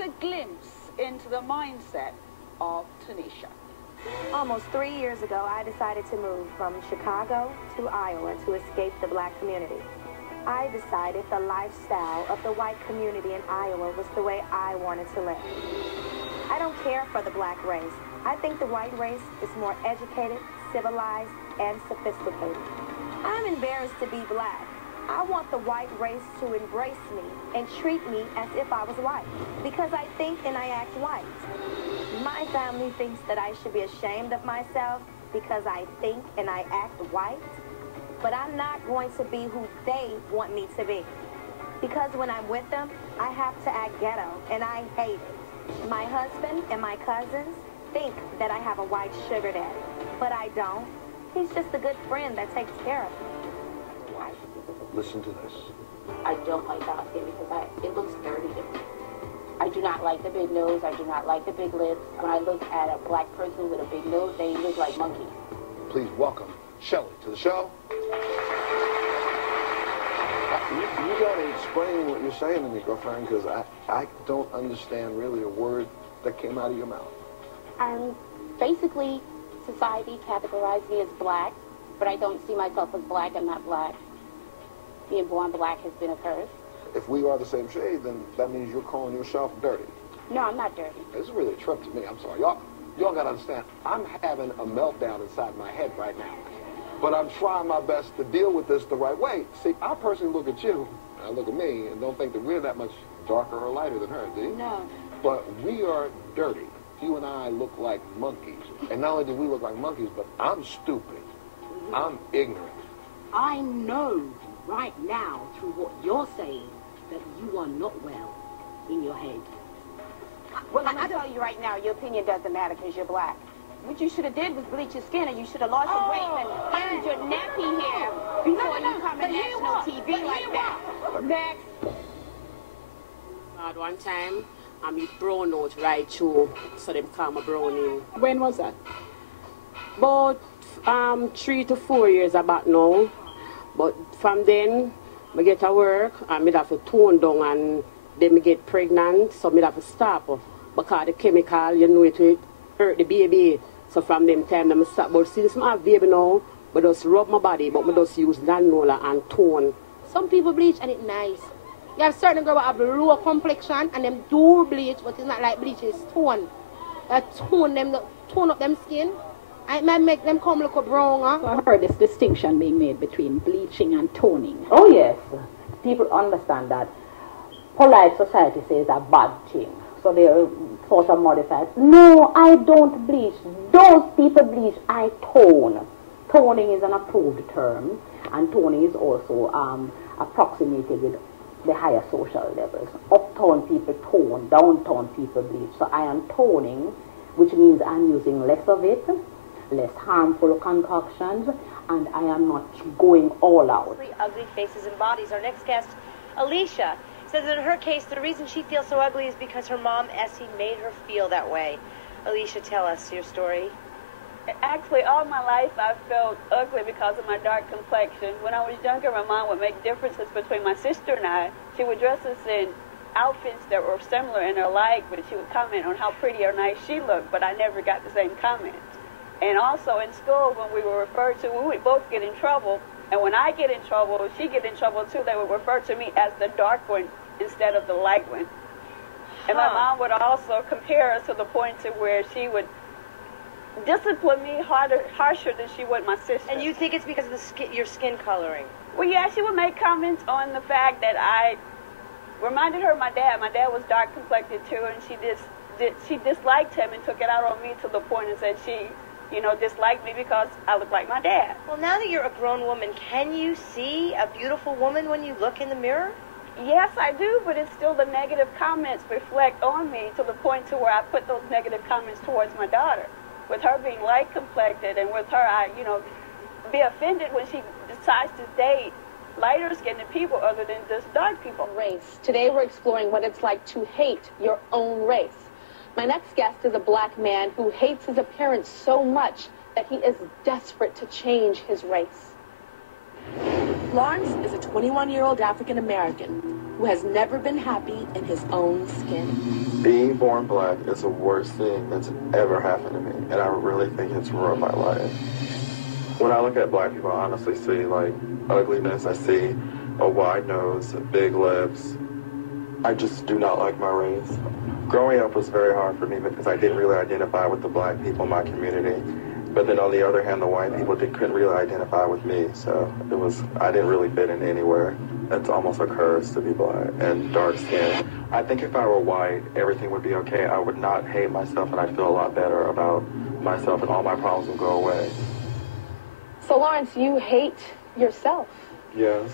a glimpse into the mindset of Tanisha. Almost 3 years ago, I decided to move from Chicago to Iowa to escape the black community. I decided the lifestyle of the white community in Iowa was the way I wanted to live. I don't care for the black race. I think the white race is more educated, civilized, and sophisticated. I'm embarrassed to be black. I want the white race to embrace me and treat me as if I was white, because I think and I act white. My family thinks that I should be ashamed of myself because I think and I act white, but I'm not going to be who they want me to be. Because when I'm with them, I have to act ghetto, and I hate it. My husband and my cousins think that I have a white sugar daddy, but I don't. He's just a good friend that takes care of me. Listen to this. I don't like dark skin because it looks dirty to me. I do not like the big nose. I do not like the big lips. When I look at a black person with a big nose, they look like monkeys. Please welcome Shelly to the show. You gotta explain what you're saying to me, girlfriend, because I don't understand really a word that came out of your mouth. Basically, society categorized me as black, but I don't see myself as black. I'm not black. Being born black has been a curse. If we are the same shade, then that means you're calling yourself dirty. No, I'm not dirty. This is really a trip to me. I'm sorry. Y'all gotta understand, I'm having a meltdown inside my head right now. But I'm trying my best to deal with this the right way. See, I personally look at you, I look at me, and don't think that we're that much darker or lighter than her, do you? No. But we are dirty. You and I look like monkeys. And not only do we look like monkeys, but I'm stupid. I'm ignorant. I know right now, through what you're saying, that you are not well in your head. Well, I'm going to tell you right now, your opinion doesn't matter because you're black. What you should have did was bleach your skin, and you should have lost your weight and ironed your nappy hair before you come on national TV like that. Next. At one time, I brown out right through, so them call me browning. When was that? About 3 to 4 years about now. But from then, I get to work, and I have to tone down, and then I get pregnant, so I have to stop. Because the chemical, you know, it will hurt the baby. So from them time, I stop. But since I have baby now, I just rub my body, but I just use granola and tone. Some people bleach and it's nice. You have certain girls that have low complexion and them do bleach, but it's not like bleach, it's tone. Tone up them skin. It might make them come look brown. Huh? So I heard this distinction being made between bleaching and toning. Oh yes, people understand that polite society says a bad thing, so they're sort of modified. No, I don't bleach. Those people bleach, I tone. Toning is an approved term, and toning is also approximated with the higher social levels. Uptown people tone, downtown people bleach. So I am toning, which means I'm using less of it, less harmful concoctions, and I am not going all out. Ugly faces and bodies. Our next guest, Alicia, says that in her case, the reason she feels so ugly is because her mom, Essie, made her feel that way. Alicia, tell us your story. Actually, all my life I felt ugly because of my dark complexion. When I was younger, my mom would make differences between my sister and I. She would dress us in outfits that were similar and alike, but she would comment on how pretty or nice she looked, but I never got the same comment. And also in school, when we were referred to, we would both get in trouble. And when I get in trouble, she get in trouble too. They would refer to me as the dark one instead of the light one. And my mom would also compare us to the point to where she would discipline me harsher than she would my sister. And you think it's because of your skin coloring? Well, yeah, she would make comments on the fact that I reminded her of my dad. My dad was dark complected too, and she disliked him and took it out on me to the point and said she, you know, disliked me because I look like my dad. Well, now that you're a grown woman, can you see a beautiful woman when you look in the mirror? Yes, I do, but it's still the negative comments reflect on me to the point to where I put those negative comments towards my daughter. With her being light complected, and with her, I, you know, be offended when she decides to date lighter skinned people other than just dark people. Race. Today we're exploring what it's like to hate your own race. My next guest is a black man who hates his appearance so much that he is desperate to change his race. Lawrence is a 21-year-old African American. who has never been happy in his own skin. Being born black is the worst thing that's ever happened to me, and I really think it's ruined my life. When I look at black people, I honestly see, like, ugliness. I see a wide nose, big lips. I just do not like my race. Growing up was very hard for me because I didn't really identify with the black people in my community. But then on the other hand, the white people couldn't really identify with me, so I didn't really fit in anywhere. It's almost a curse to be black and dark skinned. I think if I were white, everything would be okay. I would not hate myself, and I'd feel a lot better about myself, and all my problems would go away. So Lawrence, you hate yourself? Yes.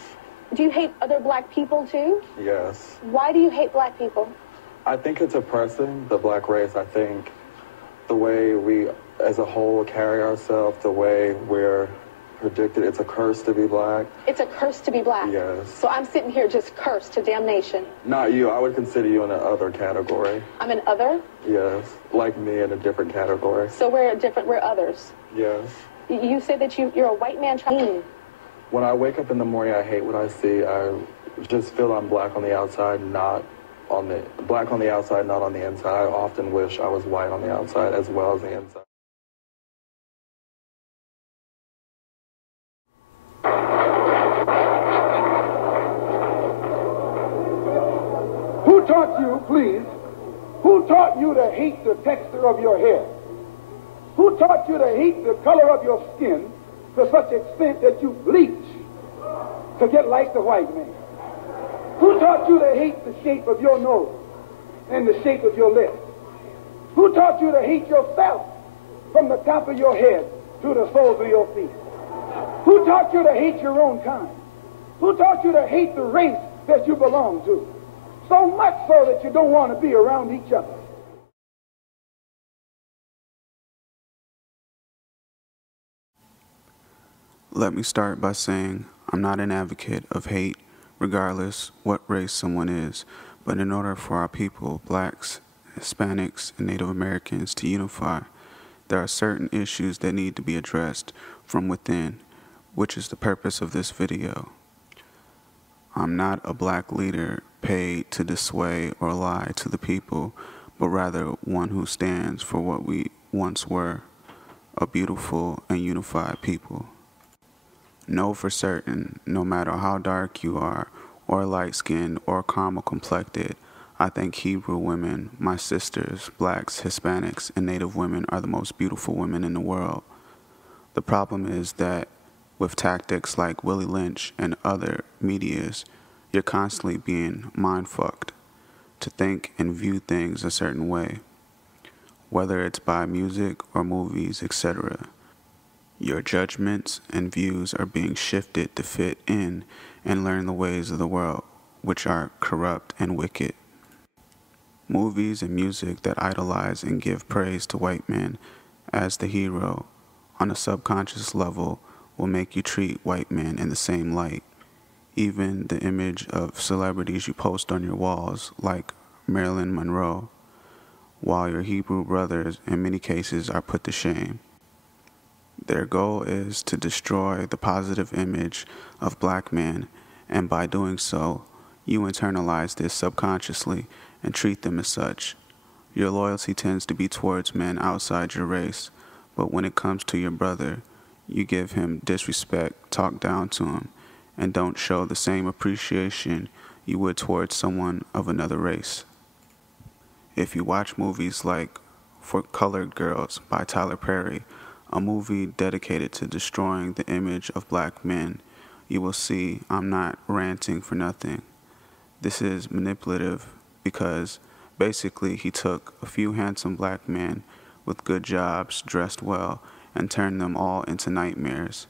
Do you hate other black people too? Yes. Why do you hate black people? I think it's oppressing, the black race. I think the way we as a whole carry ourselves, the way we're predicted, it's a curse to be black. It's a curse to be black? Yes. So I'm sitting here just cursed to damnation? Not you. I would consider you in the other category. I'm an other? Yes. Like me, in a different category. So we're others? Yes. You say that you're a white man trying. When I wake up in the morning, I hate what I see. I just feel I'm black on the outside, black on the outside, not on the inside. I often wish I was white on the outside as well as the inside. Who taught you, please, who taught you to hate the texture of your hair? Who taught you to hate the color of your skin to such extent that you bleach to get like the white man? Who taught you to hate the shape of your nose and the shape of your lips? Who taught you to hate yourself from the top of your head to the soles of your feet? Who taught you to hate your own kind? Who taught you to hate the race that you belong to? So much so that you don't want to be around each other. Let me start by saying I'm not an advocate of hate, regardless what race someone is, but in order for our people, blacks, Hispanics, and Native Americans to unify, there are certain issues that need to be addressed from within, which is the purpose of this video. I'm not a black leader paid to dissuade or lie to the people, but rather one who stands for what we once were, a beautiful and unified people. Know for certain, no matter how dark you are, or light-skinned, or caramel-complected, I think Hebrew women, my sisters, blacks, Hispanics, and Native women are the most beautiful women in the world. The problem is that with tactics like Willie Lynch and other medias, you're constantly being mind-fucked to think and view things a certain way, whether it's by music or movies, etc. Your judgments and views are being shifted to fit in and learn the ways of the world, which are corrupt and wicked. Movies and music that idolize and give praise to white men as the hero on a subconscious level will make you treat white men in the same light. Even the image of celebrities you post on your walls, like Marilyn Monroe, while your Hebrew brothers in many cases are put to shame. Their goal is to destroy the positive image of black men, and by doing so, you internalize this subconsciously and treat them as such. Your loyalty tends to be towards men outside your race, but when it comes to your brother, you give him disrespect, talk down to him, and don't show the same appreciation you would towards someone of another race. If you watch movies like For Colored Girls by Tyler Perry, a movie dedicated to destroying the image of black men, you will see I'm not ranting for nothing. This is manipulative because basically he took a few handsome black men with good jobs, dressed well, and turned them all into nightmares.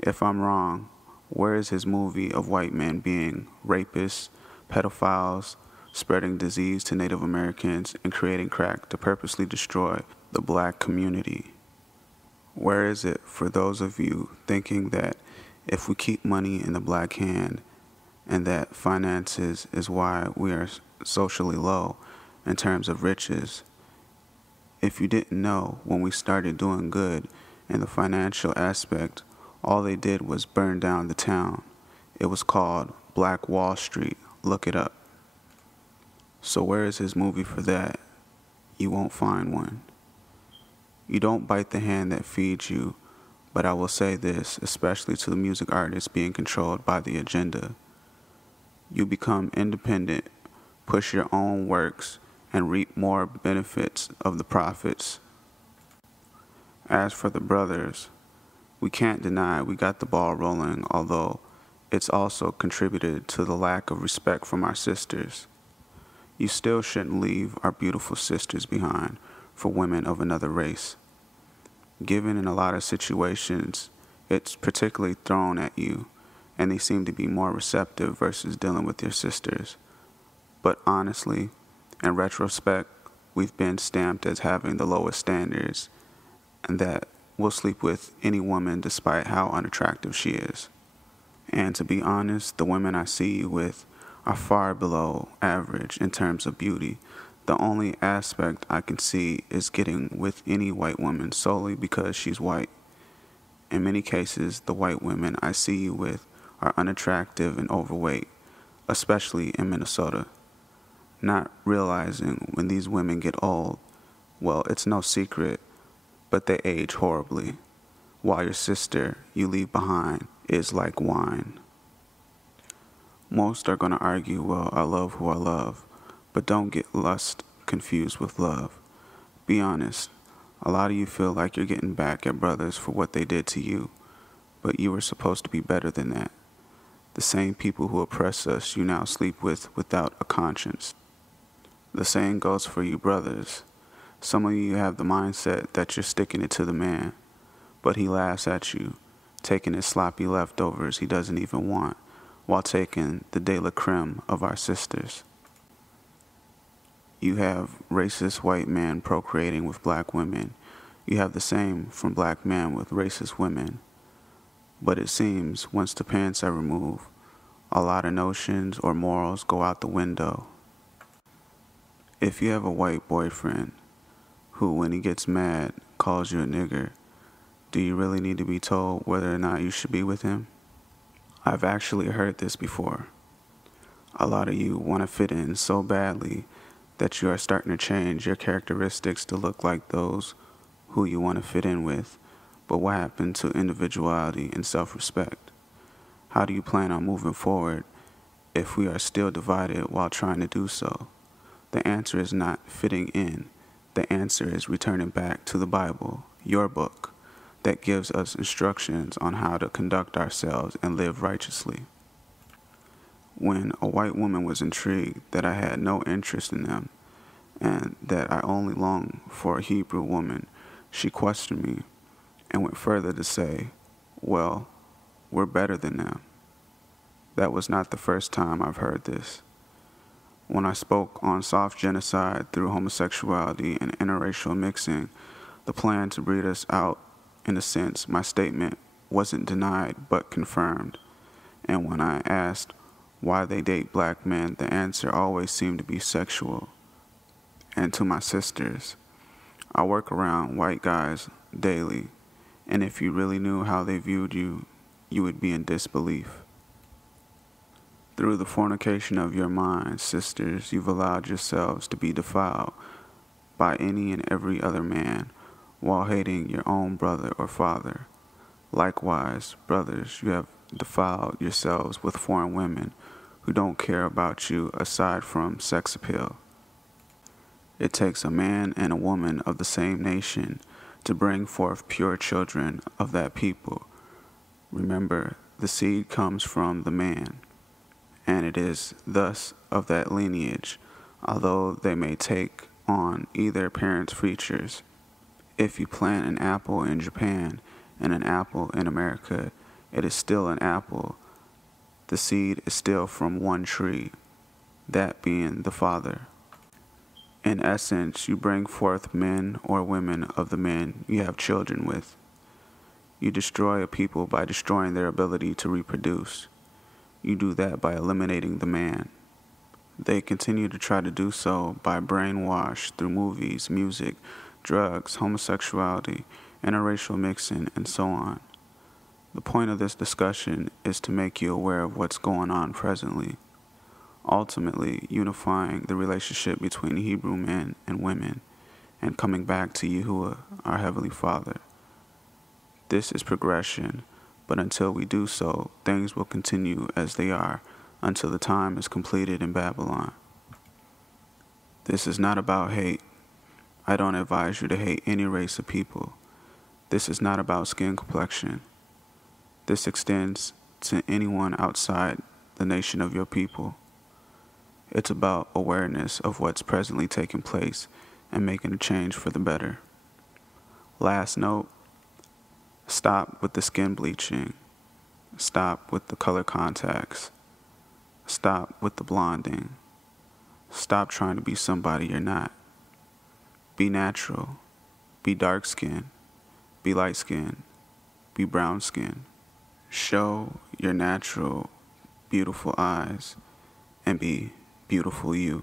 If I'm wrong, where is his movie of white men being rapists, pedophiles, spreading disease to Native Americans, and creating crack to purposely destroy the black community? Where is it for those of you thinking that if we keep money in the black hand and that finances is why we are socially low in terms of riches? If you didn't know, when we started doing good in the financial aspect, all they did was burn down the town. It was called Black Wall Street, look it up. So where is his movie for that? You won't find one. You don't bite the hand that feeds you, but I will say this, especially to the music artists being controlled by the agenda. You become independent, push your own works, and reap more benefits of the profits. As for the brothers, we can't deny we got the ball rolling, although it's also contributed to the lack of respect from our sisters. You still shouldn't leave our beautiful sisters behind for women of another race. Given in a lot of situations, it's particularly thrown at you, and they seem to be more receptive versus dealing with your sisters. But honestly, in retrospect, we've been stamped as having the lowest standards, and that we'll sleep with any woman despite how unattractive she is. And to be honest, the women I see you with are far below average in terms of beauty. The only aspect I can see is getting with any white woman solely because she's white. In many cases, the white women I see you with are unattractive and overweight, especially in Minnesota. Not realizing when these women get old, well, it's no secret, but they age horribly, while your sister you leave behind is like wine. Most are going to argue, well, I love who I love, but don't get lust confused with love. Be honest, a lot of you feel like you're getting back at brothers for what they did to you, but you were supposed to be better than that. The same people who oppress us you now sleep with without a conscience. The same goes for you brothers. Some of you have the mindset that you're sticking it to the man, but he laughs at you, taking his sloppy leftovers he doesn't even want, while taking the de la creme of our sisters. You have racist white men procreating with black women. You have the same from black men with racist women. But it seems once the pants are removed, a lot of notions or morals go out the window. If you have a white boyfriend who, when he gets mad, calls you a nigger, do you really need to be told whether or not you should be with him? I've actually heard this before. A lot of you want to fit in so badly that you are starting to change your characteristics to look like those who you want to fit in with. But what happened to individuality and self-respect? How do you plan on moving forward if we are still divided while trying to do so? The answer is not fitting in. The answer is returning back to the Bible, your book, that gives us instructions on how to conduct ourselves and live righteously. When a white woman was intrigued that I had no interest in them and that I only longed for a Hebrew woman, she questioned me and went further to say, well, we're better than them. That was not the first time I've heard this. When I spoke on soft genocide through homosexuality and interracial mixing, the plan to breed us out, in a sense, my statement wasn't denied but confirmed. And when I asked why they date black men, the answer always seemed to be sexual. And to my sisters, I work around white guys daily, and if you really knew how they viewed you, you would be in disbelief. Through the fornication of your minds, sisters, you've allowed yourselves to be defiled by any and every other man while hating your own brother or father. Likewise, brothers, you have defiled yourselves with foreign women who don't care about you aside from sex appeal. It takes a man and a woman of the same nation to bring forth pure children of that people. Remember, the seed comes from the man, and it is thus of that lineage, although they may take on either parent's features. If you plant an apple in Japan and an apple in America, it is still an apple. The seed is still from one tree, that being the Father. In essence, you bring forth men or women of the men you have children with. You destroy a people by destroying their ability to reproduce. You do that by eliminating the man. They continue to try to do so by brainwash through movies, music, drugs, homosexuality, interracial mixing, and so on. The point of this discussion is to make you aware of what's going on presently. ultimately unifying the relationship between Hebrew men and women, and coming back to Yahuwah, our Heavenly Father. This is progression, but until we do so, things will continue as they are until the time is completed in Babylon. This is not about hate. I don't advise you to hate any race of people. This is not about skin complexion. This extends to anyone outside the nation of your people. It's about awareness of what's presently taking place and making a change for the better. Last note, stop with the skin bleaching. Stop with the color contacts. Stop with the blonding. Stop trying to be somebody you're not. Be natural. Be dark skinned. Be light skinned. Be brown skinned. Show your natural, beautiful eyes and be beautiful you.